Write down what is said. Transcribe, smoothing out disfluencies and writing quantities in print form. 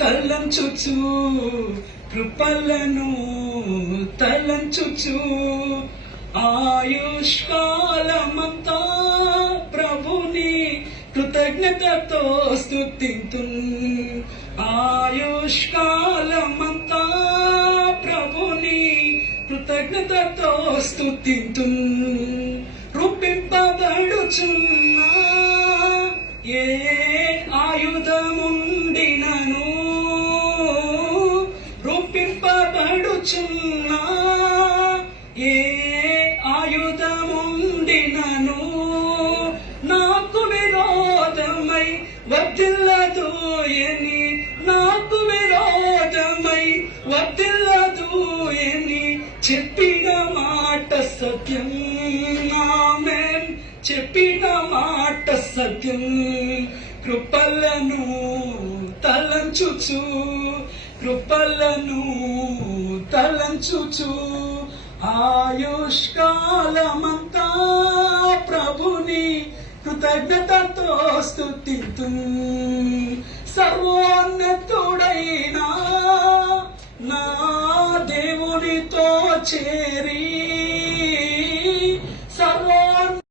తలంచుచు కృపలను తలంచుచు ఆయుష్కాలమంతా ప్రభుని కృతజ్ఞతతో స్తుతింతు ఆయుష్కాలమంతా ప్రభుని కృతజ్ఞతతో స్తుతింతు రూపింపబడుచున్నా ఏ ఆయుధముండినను రూపింపబడుచున్నా ఏ ఆయుధముండినను నాకు విరోధమై వర్ధిల్లదు ఎని నాకు విరోధమై వర్ధిల్లదు ఎని చెప్పిన మాట సత్యం ఆమేన్ చెప్పిన మాట సత్యం కృపలను తలంచుచు కృపలను తలంచుచు ఆయుష్కాలమంతా ప్రభుని కృతజ్ఞతతో స్తుతింతు సర్వోన్నతుడైనా నా దేవునితో